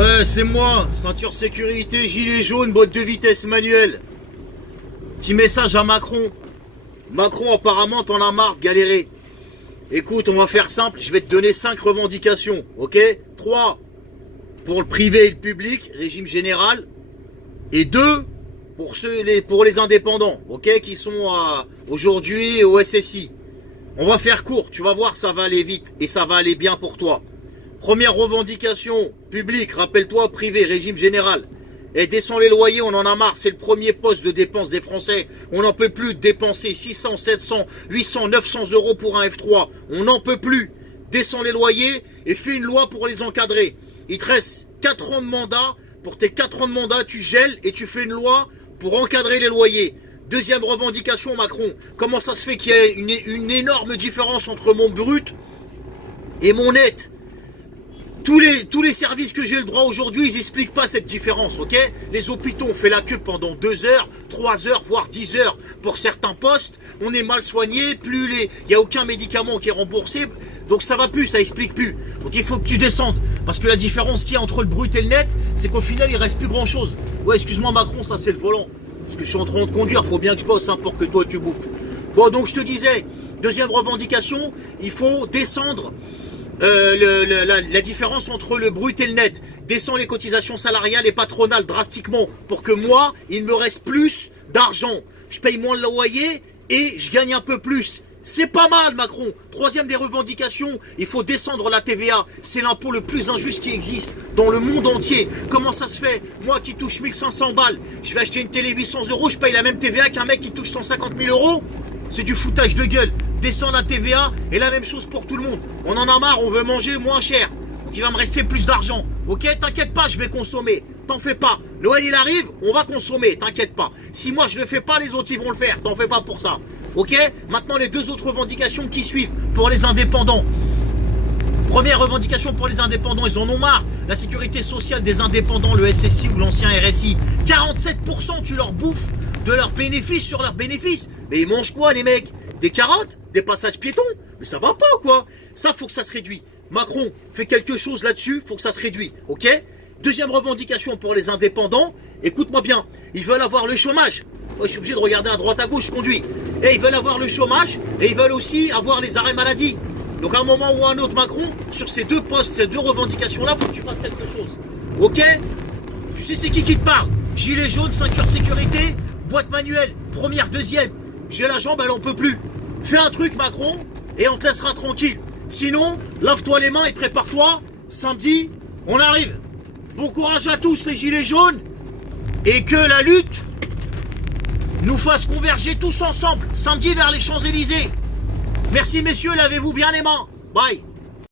Ouais, c'est moi, ceinture sécurité, gilet jaune, boîte de vitesse manuelle. Petit message à Macron. Macron, apparemment, t'en as marre de galérer. Écoute, on va faire simple, je vais te donner 5 revendications, ok? 3 pour le privé et le public, régime général. Et 2 pour les indépendants, ok? Qui sont aujourd'hui au SSI. On va faire court, tu vas voir, ça va aller vite et ça va aller bien pour toi. Première revendication, public, rappelle-toi, privé, régime général. Et descend les loyers, on en a marre, c'est le premier poste de dépense des Français. On n'en peut plus de dépenser 600, 700, 800, 900 euros pour un F3. On n'en peut plus. Descend les loyers et fais une loi pour les encadrer. Il te reste 4 ans de mandat. Pour tes 4 ans de mandat, tu gèles et tu fais une loi pour encadrer les loyers. Deuxième revendication, Macron. Comment ça se fait qu'il y ait une énorme différence entre mon brut et mon net? Tous les services que j'ai le droit aujourd'hui, ils n'expliquent pas cette différence, ok? Les hôpitaux ont fait la queue pendant 2 heures, 3 heures, voire 10 heures pour certains postes. On est mal soigné, il n'y a aucun médicament qui est remboursé. Donc ça va plus, ça explique plus. Donc il faut que tu descendes. Parce que la différence qu'il y a entre le brut et le net, c'est qu'au final, il reste plus grand chose. Ouais, excuse-moi Macron, ça c'est le volant. Parce que je suis en train de conduire, faut bien que je bosse hein, pour que toi tu bouffes. Bon, donc je te disais, deuxième revendication, il faut descendre la différence entre le brut et le net. Descends les cotisations salariales et patronales drastiquement pour que moi, il me reste plus d'argent. Je paye moins le loyer et je gagne un peu plus. C'est pas mal Macron. Troisième des revendications, il faut descendre la TVA. C'est l'impôt le plus injuste qui existe dans le monde entier. Comment ça se fait? Moi qui touche 1500 balles, je vais acheter une télé 800 euros, je paye la même TVA qu'un mec qui touche 150 000 euros. C'est du foutage de gueule. Descends la TVA et la même chose pour tout le monde. On en a marre, on veut manger moins cher. Donc il va me rester plus d'argent. Ok, t'inquiète pas, je vais consommer. T'en fais pas. Noël il arrive, on va consommer, t'inquiète pas. Si moi je le fais pas, les autres ils vont le faire. T'en fais pas pour ça. Ok, maintenant les 2 autres revendications qui suivent pour les indépendants. Première revendication pour les indépendants, ils en ont marre. La sécurité sociale des indépendants, le SSI ou l'ancien RSI. 47% tu leur bouffes de leurs bénéfices sur leurs bénéfices. Mais ils mangent quoi les mecs? Des carottes? Des passages piétons? Mais ça va pas quoi? Ça faut que ça se réduise. Macron fait quelque chose là-dessus, faut que ça se réduise. Ok? Deuxième revendication pour les indépendants, écoute-moi bien, ils veulent avoir le chômage. Ouais, je suis obligé de regarder à droite à gauche, je conduis. Et ils veulent avoir le chômage et ils veulent aussi avoir les arrêts maladie. Donc à un moment ou à un autre, Macron, sur ces 2 postes, ces 2 revendications-là, faut que tu fasses quelque chose. Ok? Tu sais c'est qui te parle? Gilet jaune, ceinture sécurité, boîte manuelle, première, deuxième. J'ai la jambe, elle en peut plus. Fais un truc Macron et on te laissera tranquille. Sinon, lave-toi les mains et prépare-toi. Samedi, on arrive. Bon courage à tous les gilets jaunes. Et que la lutte nous fasse converger tous ensemble. Samedi vers les Champs-Élysées. Merci messieurs, lavez-vous bien les mains. Bye.